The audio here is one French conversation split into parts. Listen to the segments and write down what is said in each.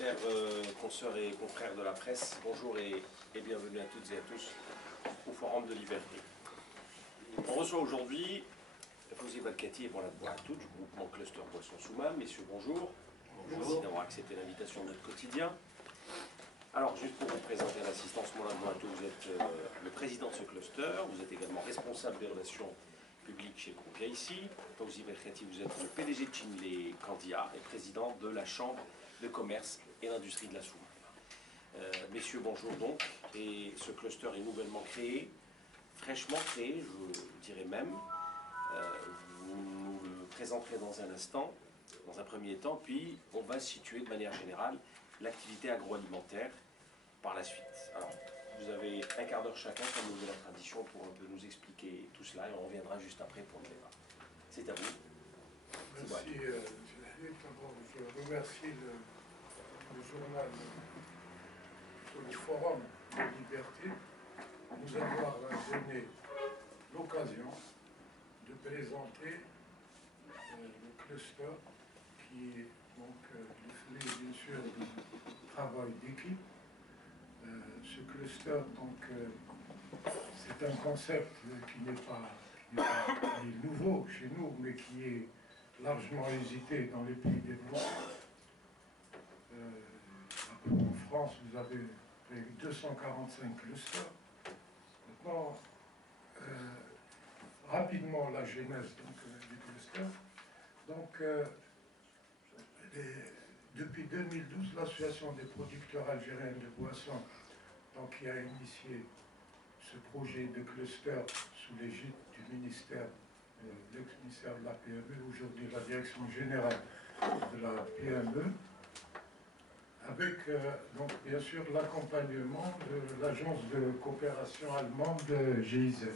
Chers consoeurs et confrères de la presse, bonjour et bienvenue à toutes et à tous au Forum de Liberté. On reçoit aujourd'hui Fawzi Balkati et Mourad Bouatou du groupement Cluster Boissons Soumam. Messieurs, bonjour. Merci d'avoir accepté l'invitation de notre quotidien. Alors, juste pour vous présenter l'assistance, Mourad Bouatou, vous êtes le président de ce cluster, vous êtes également responsable des relations publiques chez le groupe ici. Fawzi Balkati, vous êtes le PDG de Chinley Candia et président de la Chambre de commerce et d'industrie de la Soumam. Messieurs, bonjour donc. Et ce cluster est nouvellement créé, fraîchement créé, je dirais même. Vous nous le présenterez dans un instant, dans un premier temps, puis on va situer de manière générale l'activité agroalimentaire par la suite. Alors, vous avez un quart d'heure chacun, comme nous veut la tradition, pour un peu nous expliquer tout cela, et on reviendra juste après pour le débat. C'est à vous. Merci, M. Lahib. D'abord, je remercie le journal, le Forum de Liberté, de nous avoir donné l'occasion de présenter le cluster qui est donc le fruit, bien sûr, du travail d'équipe. Ce cluster, donc, c'est un concept qui n'est pas nouveau chez nous, mais qui est largement usité dans les pays développés. En France, vous avez 245 clusters. Maintenant, rapidement, la genèse du cluster. Donc, depuis 2012, l'Association des producteurs algériens de boissons qui a initié ce projet de cluster sous l'égide du ministère, l'ex-ministère de la PME, aujourd'hui la direction générale de la PME, avec donc bien sûr l'accompagnement de l'agence de coopération allemande GIZ.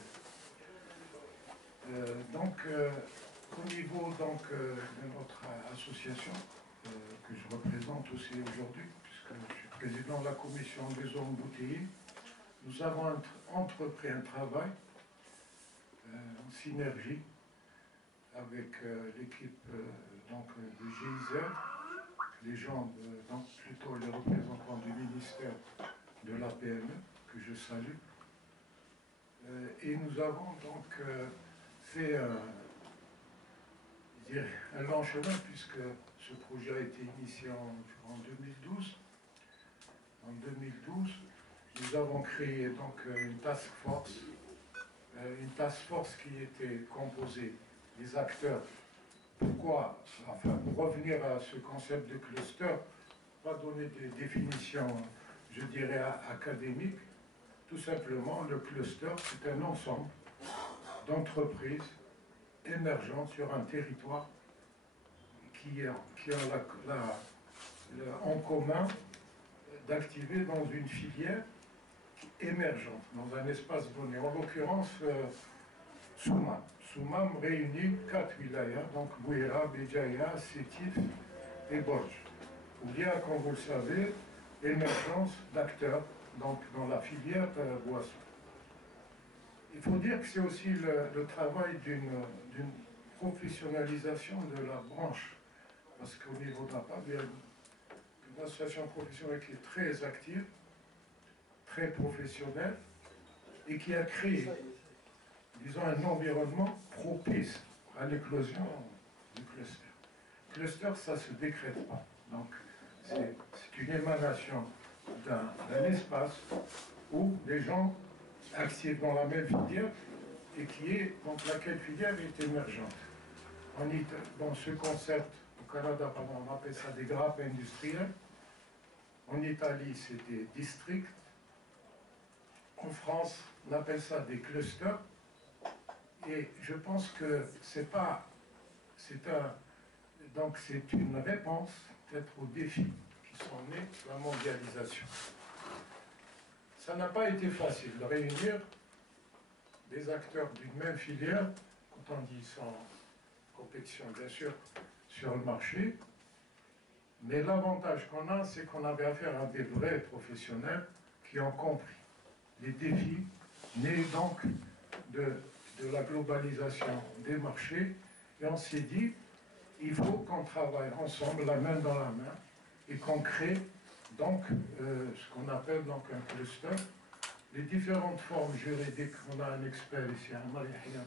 Au niveau de notre association, que je représente aussi aujourd'hui, puisque je suis président de la commission des eaux embouteillées, nous avons entrepris un travail en synergie avec l'équipe de GIZ, les gens, plutôt les représentants du ministère de la PME, que je salue. Et nous avons donc fait un long chemin, puisque ce projet a été initié en 2012. En 2012, nous avons créé donc une task force qui était composée des acteurs. Pourquoi? Enfin, pour revenir à ce concept de cluster, pas donner des définitions, je dirais, académiques. Tout simplement, le cluster, c'est un ensemble d'entreprises émergentes sur un territoire qui ont en commun d'activer dans une filière émergente, dans un espace donné. En l'occurrence, Soumam. Soumam réunit 4 wilayas, donc Bouira, Béjaïa, Sétif et Borj. Ou bien, comme vous le savez, émergence d'acteurs dans la filière boisson. Il faut dire que c'est aussi le travail d'une professionnalisation de la branche, parce qu'au niveau de la PAB, il y a une association professionnelle qui est très active, très professionnelle, et qui a créé, disons, un environnement propice à l'éclosion du cluster. Cluster, ça ne se décrète pas. Donc, c'est une émanation d'un espace où les gens actifs dans la même filière et laquelle filière est émergente. Dans ce concept, au Canada, on appelle ça des grappes industrielles. En Italie, c'est des districts. En France, on appelle ça des clusters. Et je pense que c'est une réponse peut-être aux défis qui sont nés de la mondialisation. Ça n'a pas été facile de réunir des acteurs d'une même filière, quand on dit sans compétition bien sûr sur le marché, mais l'avantage qu'on a, c'est qu'on avait affaire à des vrais professionnels qui ont compris les défis nés donc de la globalisation des marchés, et on s'est dit, il faut qu'on travaille ensemble, la main dans la main, et qu'on crée donc ce qu'on appelle donc un cluster. Les différentes formes juridiques, on a un expert ici, Ammar Yahya,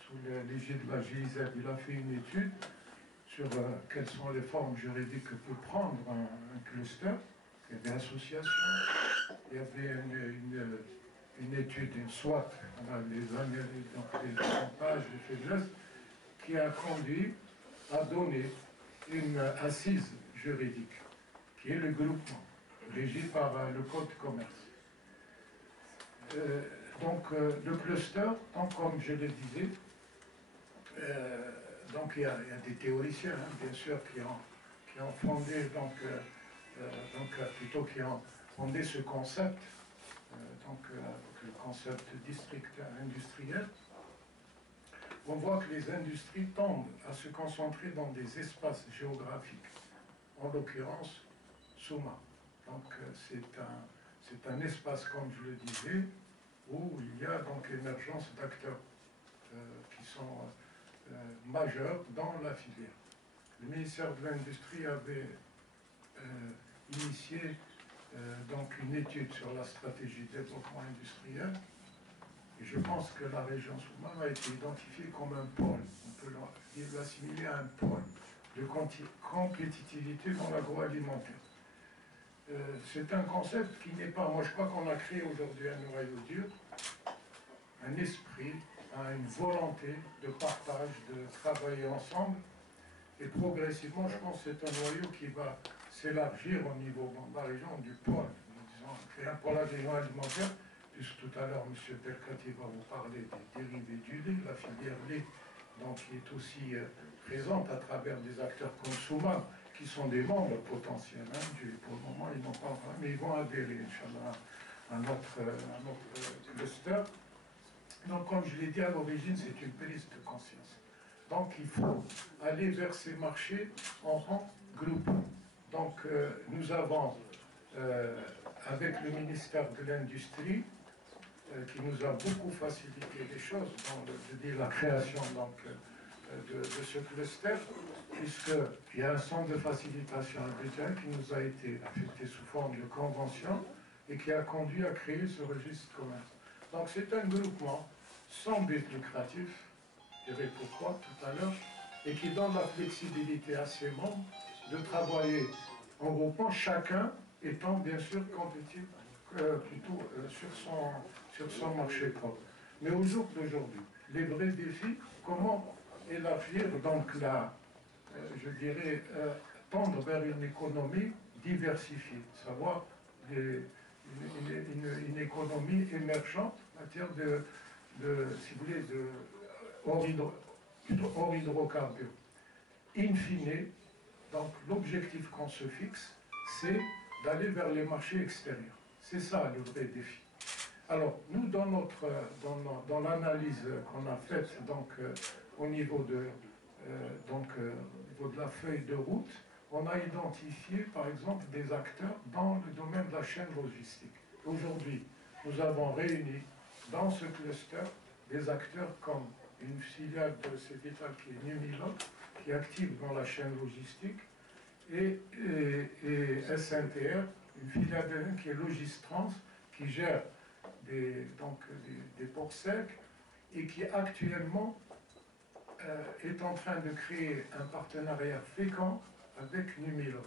sous l'égide de la GIZ, il a fait une étude sur quelles sont les formes juridiques que peut prendre un cluster. Il y avait association, il y avait une étude, une SWOT, on a les avantages, les faiblesses, qui a conduit à donner une assise juridique, qui est le groupement, régi par le Code de commerce. Le cluster, donc, comme je le disais, donc il y a des théoriciens, hein, bien sûr, qui ont fondé, plutôt qui ont fondé ce concept, le concept de district industriel. On voit que les industries tendent à se concentrer dans des espaces géographiques, en l'occurrence Souma. Donc c'est un espace, comme je le disais, où il y a donc l'émergence d'acteurs qui sont majeurs dans la filière. Le ministère de l'Industrie avait initié donc une étude sur la stratégie de développement industriel. Et je pense que la région Soumam a été identifiée comme un pôle. On peut l'assimiler à un pôle de compétitivité dans l'agroalimentaire. C'est un concept qui n'est pas... Moi, je crois qu'on a créé aujourd'hui un noyau dur, un esprit, une volonté de partage, de travailler ensemble. Et progressivement, je pense que c'est un noyau qui va s'élargir au niveau de la région du pôle. Disons, créer un pôle agroalimentaire, puisque tout à l'heure, M. Belkati va vous parler des dérivés du lait, la filière lait, donc qui est aussi présente à travers des acteurs comme Soumam, qui sont des membres potentiels. Hein, pour le moment, ils n'ont pas encore, mais ils vont adhérer, Inch'Allah, à notre cluster. Donc, comme je l'ai dit à l'origine, c'est une prise de conscience. Donc, il faut aller vers ces marchés en rang groupe. Donc, nous avons, avec le ministère de l'Industrie, qui nous a beaucoup facilité les choses, dans la création donc, de ce cluster, puisqu'il y a un centre de facilitation Abidjan qui nous a été affecté sous forme de convention et qui a conduit à créer ce registre de commerce. Donc c'est un groupement sans but lucratif, je dirais pourquoi tout à l'heure, et qui donne la flexibilité à ses membres de travailler en groupement, chacun étant bien sûr compétitif plutôt sur son marché propre. Mais au jour d'aujourd'hui, les vrais défis, comment élargir donc je dirais, tendre vers une économie diversifiée, savoir une économie émergente en matière si vous voulez, hors hydrocarbures. In fine, donc l'objectif qu'on se fixe, c'est d'aller vers les marchés extérieurs. C'est ça le vrai défi. Alors, nous, dans l'analyse qu'on a faite donc, au niveau de la feuille de route, on a identifié, par exemple, des acteurs dans le domaine de la chaîne logistique. Aujourd'hui, nous avons réuni dans ce cluster des acteurs comme une filiale de Cévital qui est Numilog, qui est active dans la chaîne logistique, et SNTR, une filiale qui est Logistrans, qui gère des ports secs et qui actuellement est en train de créer un partenariat fécond avec Numilog.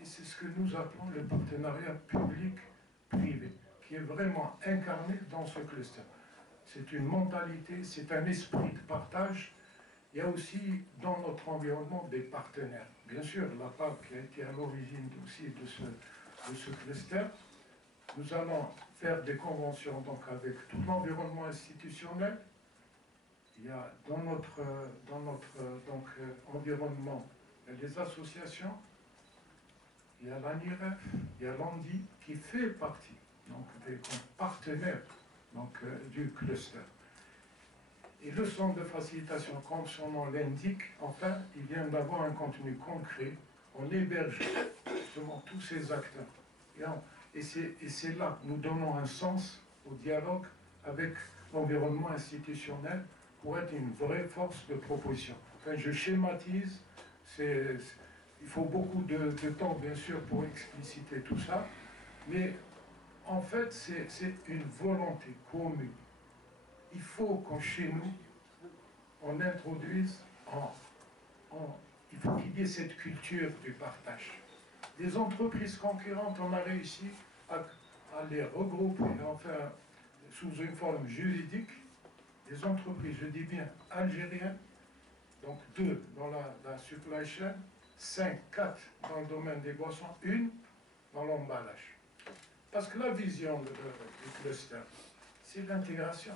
Et c'est ce que nous appelons le partenariat public-privé, qui est vraiment incarné dans ce cluster. C'est une mentalité, c'est un esprit de partage. Il y a aussi dans notre environnement des partenaires. Bien sûr, la PAC qui a été à l'origine aussi de ce cluster. Nous allons faire des conventions donc, avec tout l'environnement institutionnel. Il y a dans notre environnement les associations, il y a l'ANIREF, il y a l'ANDI qui fait partie donc, des partenaires donc, du cluster. Et le centre de facilitation, comme son nom l'indique, enfin, il vient d'avoir un contenu concret. On héberge justement tous ces acteurs. Et c'est là que nous donnons un sens au dialogue avec l'environnement institutionnel pour être une vraie force de proposition. Enfin, je schématise, il faut beaucoup de temps, bien sûr, pour expliciter tout ça, mais en fait, c'est une volonté commune. Il faut qu'en chez nous, on introduise, il faut qu'il y ait cette culture du partage. Des entreprises concurrentes, on a réussi à les regrouper, enfin, sous une forme juridique, des entreprises, je dis bien algériennes, donc 2 dans la supply chain, 5, 4 dans le domaine des boissons, 1 dans l'emballage. Parce que la vision du cluster, c'est l'intégration,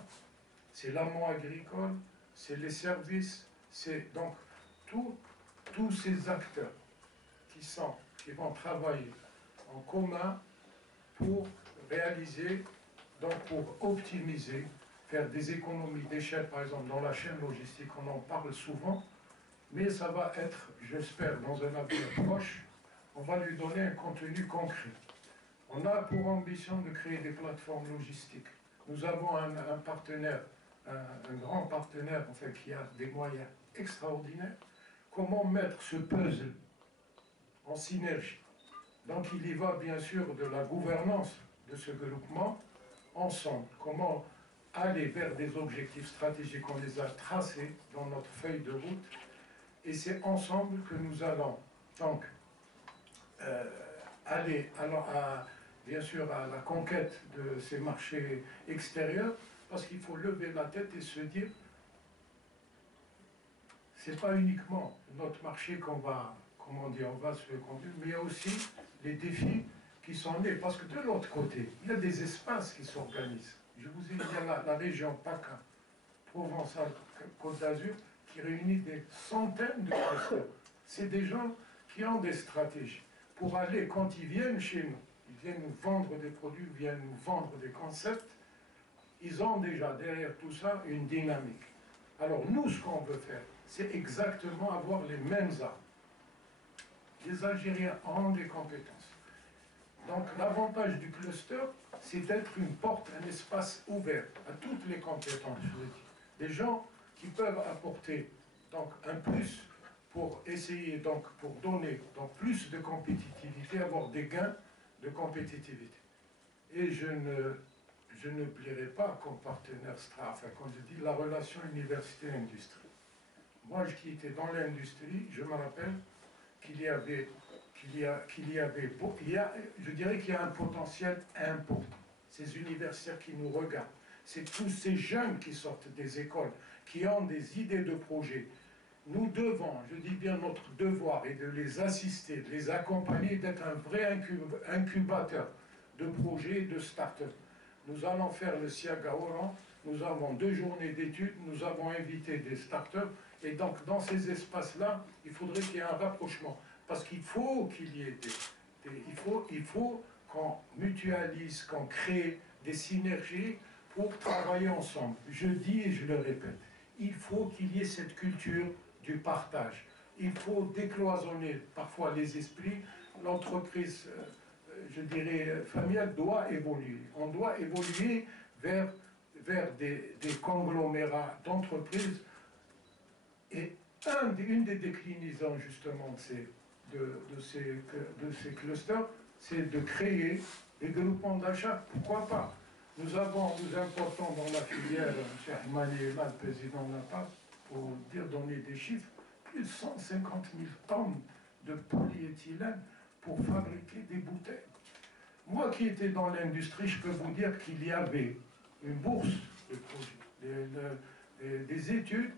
c'est l'amont agricole, c'est les services, c'est donc tous ces acteurs qui vont travailler en commun pour réaliser, donc pour optimiser, faire des économies d'échelle, par exemple dans la chaîne logistique, on en parle souvent, mais ça va être, j'espère, dans un avenir proche, on va lui donner un contenu concret. On a pour ambition de créer des plateformes logistiques. Nous avons un partenaire, un grand partenaire, enfin, qui a des moyens extraordinaires. Comment mettre ce puzzle en synergie? Donc il y va bien sûr de la gouvernance de ce groupement ensemble. Comment aller vers des objectifs stratégiques, on les a tracés dans notre feuille de route, et c'est ensemble que nous allons donc aller bien sûr à la conquête de ces marchés extérieurs, parce qu'il faut lever la tête et se dire, c'est pas uniquement notre marché qu'on va, comment dire, on va se conduire, mais il y a aussi les défis qui sont nés, parce que de l'autre côté, il y a des espaces qui s'organisent. Je vous ai dit, il y a la région PACA, Provençal-Côte d'Azur, qui réunit des centaines de clusters. C'est des gens qui ont des stratégies pour aller, quand ils viennent chez nous, ils viennent nous vendre des produits, ils viennent nous vendre des concepts, ils ont déjà derrière tout ça une dynamique. Alors nous, ce qu'on veut faire, c'est exactement avoir les mêmes armes. Les Algériens ont des compétences. Donc l'avantage du cluster, c'est d'être une porte, un espace ouvert à toutes les compétences, je veux dire. Des gens qui peuvent apporter donc un plus pour essayer, donc pour donner donc, plus de compétitivité, avoir des gains de compétitivité. Et je ne plairai pas comme partenaire enfin quand je dis la relation université-industrie. Moi qui étais dans l'industrie, je me rappelle qu'il y avait, je dirais qu'il y a un potentiel important. Ces universitaires qui nous regardent, c'est tous ces jeunes qui sortent des écoles, qui ont des idées de projets. Nous devons, je dis bien notre devoir, est de les assister, de les accompagner, d'être un vrai incubateur de projets, de start-up. Nous allons faire le SIAG à Oran, nous avons 2 journées d'études, nous avons invité des start-up, et donc dans ces espaces-là, il faudrait qu'il y ait un rapprochement, parce qu'il faut qu'il y ait il faut qu'on mutualise, qu'on crée des synergies pour travailler ensemble. Je dis et je le répète, il faut qu'il y ait cette culture du partage. Il faut décloisonner parfois les esprits. L'entreprise, je dirais, familiale doit évoluer. On doit évoluer vers des conglomérats d'entreprises. Et une des déclinaisons justement de ces clusters, c'est de créer des groupements d'achat. Pourquoi pas? Nous importons dans la filière, M. Ahmani, là, le président n'a pas, pour donner des chiffres, plus de 150 000 tonnes de polyéthylène pour fabriquer des bouteilles. Moi qui étais dans l'industrie, je peux vous dire qu'il y avait une bourse de produits, des études,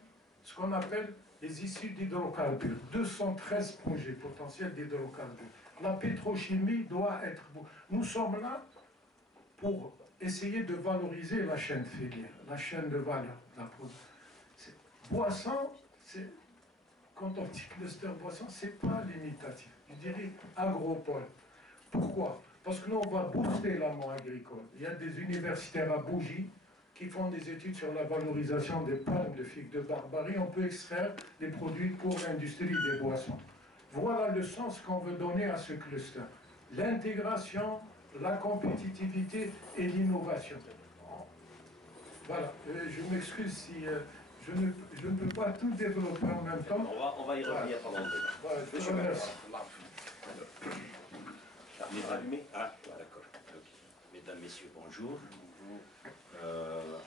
ce qu'on appelle les issues d'hydrocarbures. 213 projets potentiels d'hydrocarbures. La pétrochimie doit être... Nous sommes là pour essayer de valoriser la chaîne filière, la chaîne de valeur de la production. Boisson, quand on dit cluster boisson, c'est pas limitatif. Je dirais agropole. Pourquoi? Parce que nous, on va booster l'amont agricole. Il y a des universitaires à Bougie qui font des études sur la valorisation des palmes de figues de Barbarie. On peut extraire des produits pour l'industrie des boissons. Voilà le sens qu'on veut donner à ce cluster. L'intégration, la compétitivité et l'innovation. Voilà, je m'excuse si je ne peux pas tout développer en même temps. On va y revenir pendant le débat. Voilà, je vous remercie. D'accord. Okay. Mesdames, Messieurs, bonjour.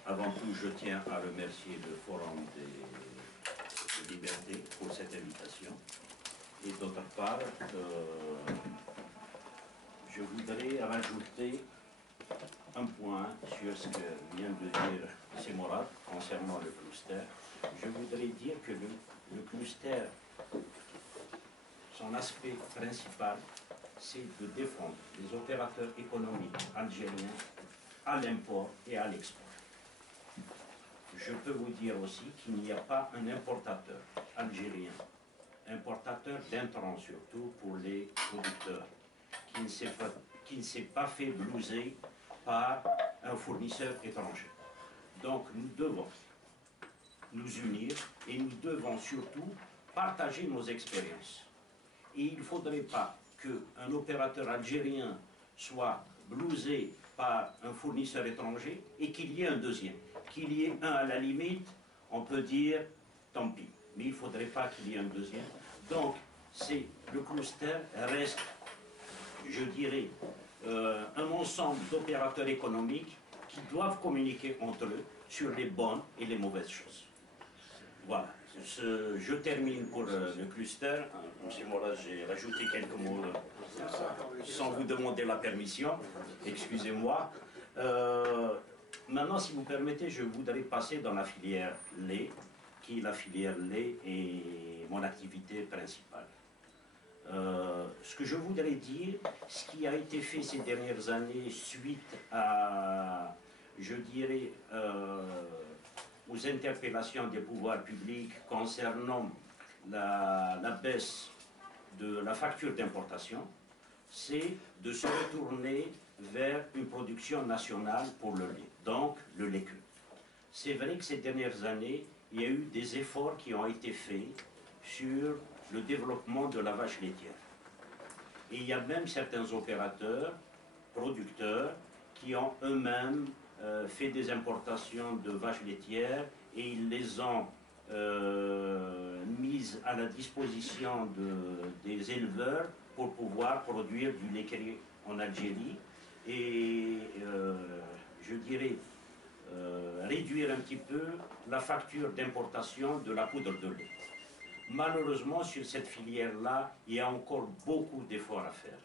Avant tout, je tiens à remercier le Forum des libertés pour cette invitation. Et d'autre part, je voudrais rajouter un point sur ce que vient de dire Semorad concernant le cluster. Je voudrais dire que le cluster, son aspect principal, c'est de défendre les opérateurs économiques algériens à l'import et à l'export. Je peux vous dire aussi qu'il n'y a pas un importateur algérien, importateur d'intrants surtout pour les producteurs, qui ne s'est pas fait blouser par un fournisseur étranger. Donc nous devons nous unir et nous devons surtout partager nos expériences. Et il ne faudrait pas qu'un opérateur algérien soit blousé par un fournisseur étranger et qu'il y ait un deuxième. Qu'il y ait un à la limite, on peut dire tant pis. Mais il ne faudrait pas qu'il y ait un deuxième. Donc, le cluster reste, je dirais, un ensemble d'opérateurs économiques qui doivent communiquer entre eux sur les bonnes et les mauvaises choses. Voilà. Je termine pour le cluster. Monsieur Moraz, j'ai rajouté quelques mots sans vous demander la permission. Excusez-moi. Maintenant, si vous permettez, je voudrais passer dans la filière lait, qui est la filière lait et mon activité principale. Ce que je voudrais dire, ce qui a été fait ces dernières années suite à, je dirais, aux interpellations des pouvoirs publics concernant la baisse de la facture d'importation, c'est de se retourner vers une production nationale pour le lait, donc le lait cru. C'est vrai que ces dernières années, il y a eu des efforts qui ont été faits sur le développement de la vache laitière. Et il y a même certains opérateurs, producteurs, qui ont eux-mêmes fait des importations de vaches laitières et ils les ont mises à la disposition des éleveurs pour pouvoir produire du lait cru en Algérie et je dirais réduire un petit peu la facture d'importation de la poudre de lait. Malheureusement, sur cette filière-là, il y a encore beaucoup d'efforts à faire.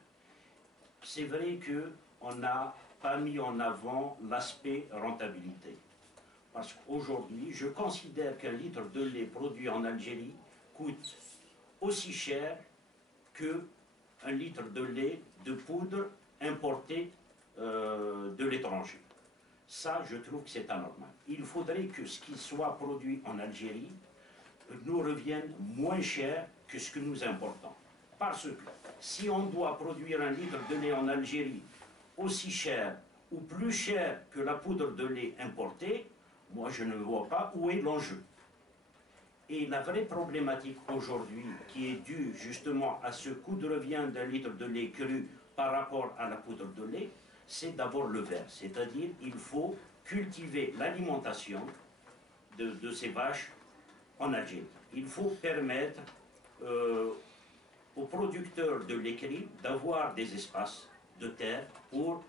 C'est vrai qu'on n'a pas mis en avant l'aspect rentabilité. Parce qu'aujourd'hui, je considère qu'un litre de lait produit en Algérie coûte aussi cher qu'un litre de lait de poudre importé de l'étranger. Ça, je trouve que c'est anormal. Il faudrait que ce qui soit produit en Algérie nous revienne moins cher que ce que nous importons. Parce que si on doit produire un litre de lait en Algérie aussi cher ou plus cher que la poudre de lait importée, moi je ne vois pas où est l'enjeu. Et la vraie problématique aujourd'hui, qui est due justement à ce coût de revient d'un litre de lait cru par rapport à la poudre de lait, c'est d'abord le verre. C'est-à-dire il faut cultiver l'alimentation de ces vaches en Algérie. Il faut permettre aux producteurs de lait cru d'avoir des espaces de terre pour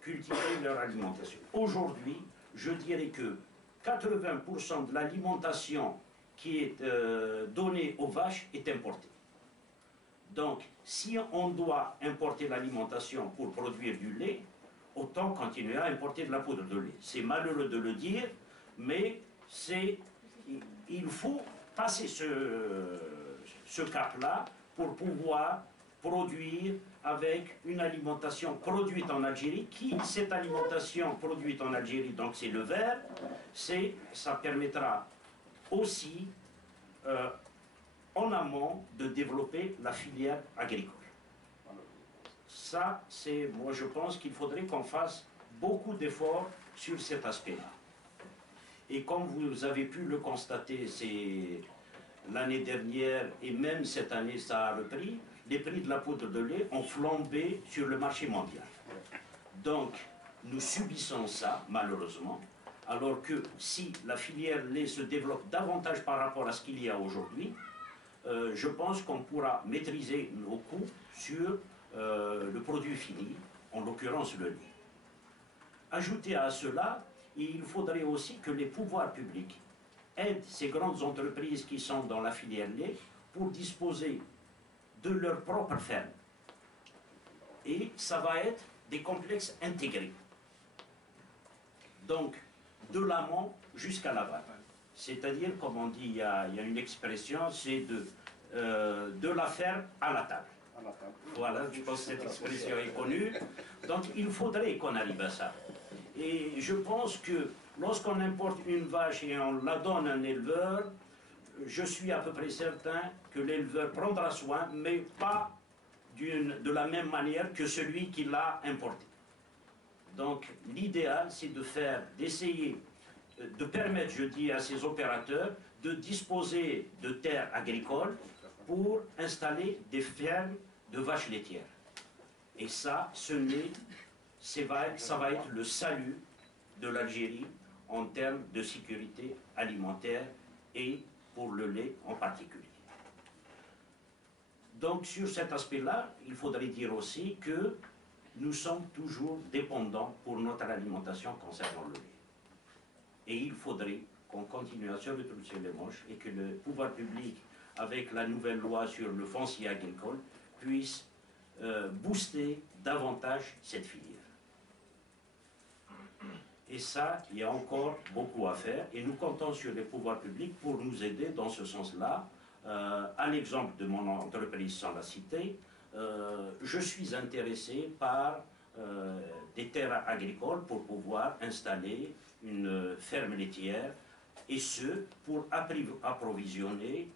cultiver leur alimentation. Aujourd'hui, je dirais que 80% de l'alimentation qui est donnée aux vaches est importée. Donc, si on doit importer l'alimentation pour produire du lait, autant continuer à importer de la poudre de lait. C'est malheureux de le dire, mais il faut passer ce cap-là pour pouvoir produire avec une alimentation produite en Algérie, cette alimentation produite en Algérie, donc c'est le verre, ça permettra aussi en amont de développer la filière agricole. Ça, moi je pense qu'il faudrait qu'on fasse beaucoup d'efforts sur cet aspect-là. Et comme vous avez pu le constater, l'année dernière et même cette année ça a repris, les prix de la poudre de lait ont flambé sur le marché mondial. Donc nous subissons ça malheureusement, alors que si la filière lait se développe davantage par rapport à ce qu'il y a aujourd'hui, je pense qu'on pourra maîtriser nos coûts sur le produit fini, en l'occurrence le lait. Ajouté à cela, il faudrait aussi que les pouvoirs publics aident ces grandes entreprises qui sont dans la filière lait pour disposer de leur propre ferme. Et ça va être des complexes intégrés. Donc, de l'amont jusqu'à l'aval. C'est-à-dire, comme on dit, il y a une expression, c'est de la ferme à la table. Voilà, je pense que cette expression est connue. Donc, il faudrait qu'on arrive à ça. Et je pense que lorsqu'on importe une vache et on la donne à un éleveur, je suis à peu près certain que l'éleveur prendra soin, mais pas de la même manière que celui qui l'a importé. Donc l'idéal, c'est d'essayer de permettre, je dis, à ces opérateurs de disposer de terres agricoles pour installer des fermes de vaches laitières. Et ça, ça va être le salut de l'Algérie en termes de sécurité alimentaire et pour le lait en particulier. Donc sur cet aspect-là, il faudrait dire aussi que nous sommes toujours dépendants pour notre alimentation concernant le lait. Et il faudrait qu'on continue à se retrousser les manches et que le pouvoir public, avec la nouvelle loi sur le foncier agricole, puisse booster davantage cette filière. Et ça, il y a encore beaucoup à faire et nous comptons sur les pouvoirs publics pour nous aider dans ce sens-là. À l'exemple de mon entreprise, sans la citer, je suis intéressé par des terres agricoles pour pouvoir installer une ferme laitière et ce, pour approvisionner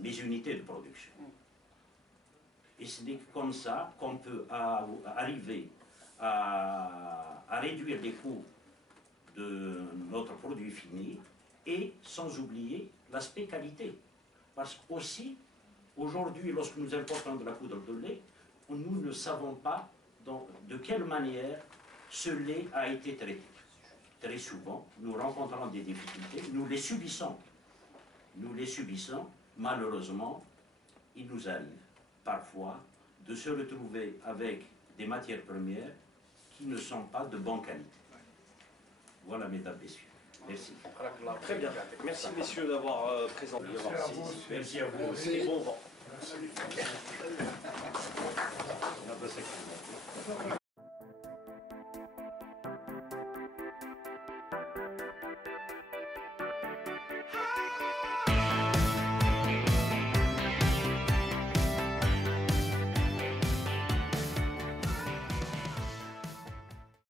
mes unités de production. Et ce n'est comme ça qu'on peut arriver à réduire les coûts de notre produit fini et sans oublier l'aspect qualité. Parce qu'aussi, aujourd'hui, lorsque nous importons de la poudre de lait, nous ne savons pas de quelle manière ce lait a été traité. Très souvent, nous rencontrons des difficultés, nous les subissons. Nous les subissons, malheureusement, il nous arrive parfois de se retrouver avec des matières premières qui ne sont pas de bonne qualité. Voilà, mesdames, messieurs. Merci. Très bien. Merci, messieurs, d'avoir présenté. Merci à vous aussi. Et bon vent. Merci.